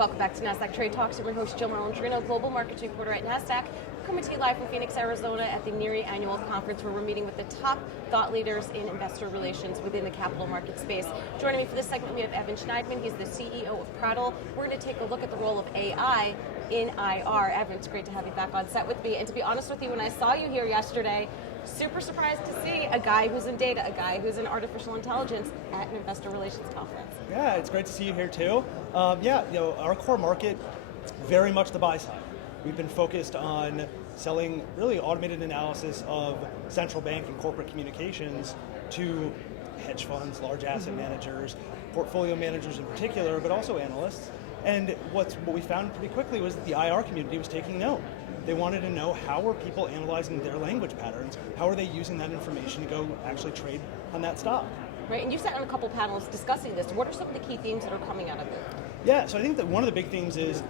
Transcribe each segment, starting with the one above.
Welcome back to Nasdaq Trade Talks. I'm your host, Jill Malandrino, Global Markets Reporter at Nasdaq. Coming to you live from Phoenix, Arizona at the NERI Annual Conference, where we're meeting with the top thought leaders in investor relations within the capital market space. Joining me for this segment, we have Evan Schneidman. He's the CEO of Prattle. We're going to take a look at the role of AI in IR. Evan, it's great to have you back on set with me. And to be honest with you, when I saw you here yesterday, super surprised to see a guy who's in data, a guy who's in artificial intelligence at an investor relations conference. Yeah, it's great to see you here too. Our core market, very much the buy side. We've been focused on selling really automated analysis of central bank and corporate communications to hedge funds, large asset managers, portfolio managers in particular, but also analysts. And what we found pretty quickly was that the IR community was taking note. They wanted to know, how are people analyzing their language patterns? How are they using that information to go actually trade on that stock? Right, and you sat on a couple panels discussing this. What are some of the key themes that are coming out of it? Yeah, so I think that one of the big themes is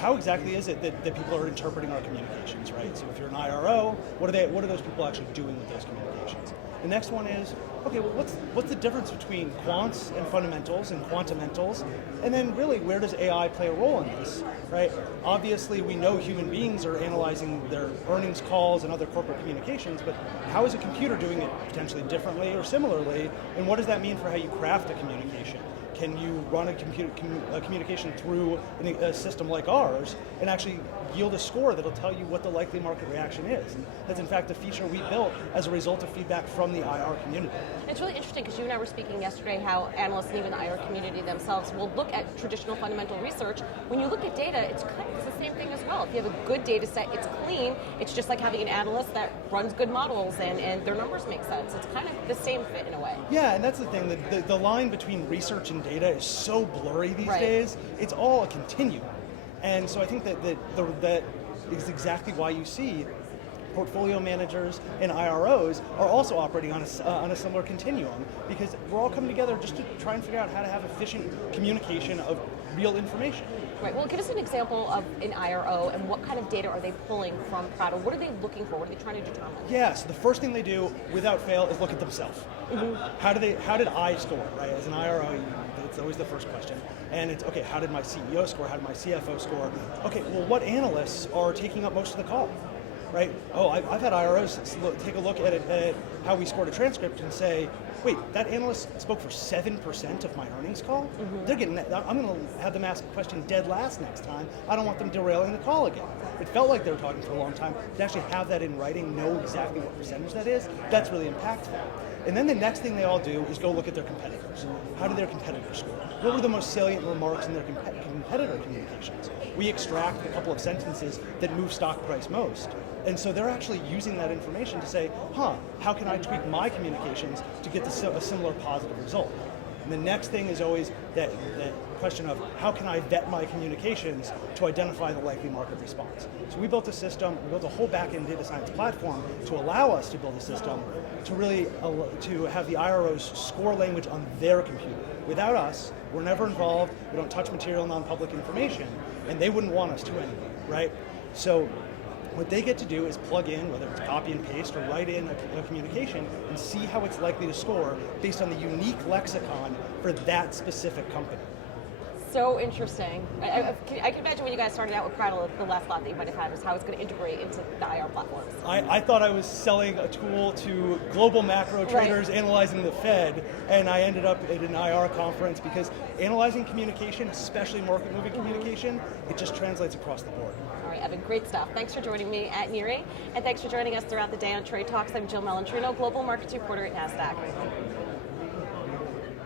how exactly is it that people are interpreting our communications, right? So if you're an IRO, what are those people actually doing with those communications? The next one is, okay, well, what's the difference between quants and fundamentals and quantamentals? And then really, where does AI play a role in this, right? Obviously, we know human beings are analyzing their earnings calls and other corporate communications, but how is a computer doing it potentially differently or similarly? And what does that mean for how you craft a communication? Can you run a communication through a system like ours and actually yield a score that'll tell you what the likely market reaction is? And that's in fact a feature we built as a result of feedback from the IR community. It's really interesting because you and I were speaking yesterday how analysts and even the IR community themselves will look at traditional fundamental research. When you look at data, it's kind of the same thing as well. If you have a good data set, it's clean. It's just like having an analyst that runs good models and their numbers make sense. It's kind of the same fit in a way. Yeah, and that's the thing. The line between research and data is so blurry these days. It's all a continuum. And so I think that is exactly why you see portfolio managers and IROs are also operating on a similar continuum, because we're all coming together just to try and figure out how to have efficient communication of real information. Right, well, give us an example of an IRO and what kind of data are they pulling from Prattle? What are they looking for? What are they trying to determine? Yeah, so the first thing they do, without fail, is look at themselves. Mm-hmm. How did I score, right? As an IRO, it's always the first question. And it's, okay, how did my CEO score? How did my CFO score? Okay, well, what analysts are taking up most of the call? Right? Oh, I've had IROs take a look at how we scored a transcript and say, wait, that analyst spoke for 7% of my earnings call? Mm-hmm. They're getting that. I'm going to have them ask a question dead last next time. I don't want them derailing the call again. It felt like they were talking for a long time. To actually have that in writing, know exactly what percentage that is, that's really impactful. And then the next thing they all do is go look at their competitors. How did their competitors score? What were the most salient remarks in their competitor communications? We extract a couple of sentences that move stock price most. And so they're actually using that information to say, how can I tweak my communications to get a similar positive result? And the next thing is always that question of, how can I vet my communications to identify the likely market response? So we built a system, we built a whole back-end data science platform to allow us to build a system to really to have the IROs score language on their computer. Without us, we're never involved, we don't touch material non-public information, and they wouldn't want us to anyway, right? So what they get to do is plug in, whether it's copy and paste or write in a communication, and see how it's likely to score based on the unique lexicon for that specific company. So interesting. I can imagine when you guys started out with Prattle, the last thought that you might have had was how it's going to integrate into the IR platforms. I thought I was selling a tool to global macro traders analyzing the Fed, and I ended up at an IR conference because analyzing communication, especially market-moving communication, it just translates across the board. All right, Evan, great stuff. Thanks for joining me at NERI, and thanks for joining us throughout the day on Trade Talks. I'm Jill Malandrino, Global Markets Reporter at Nasdaq.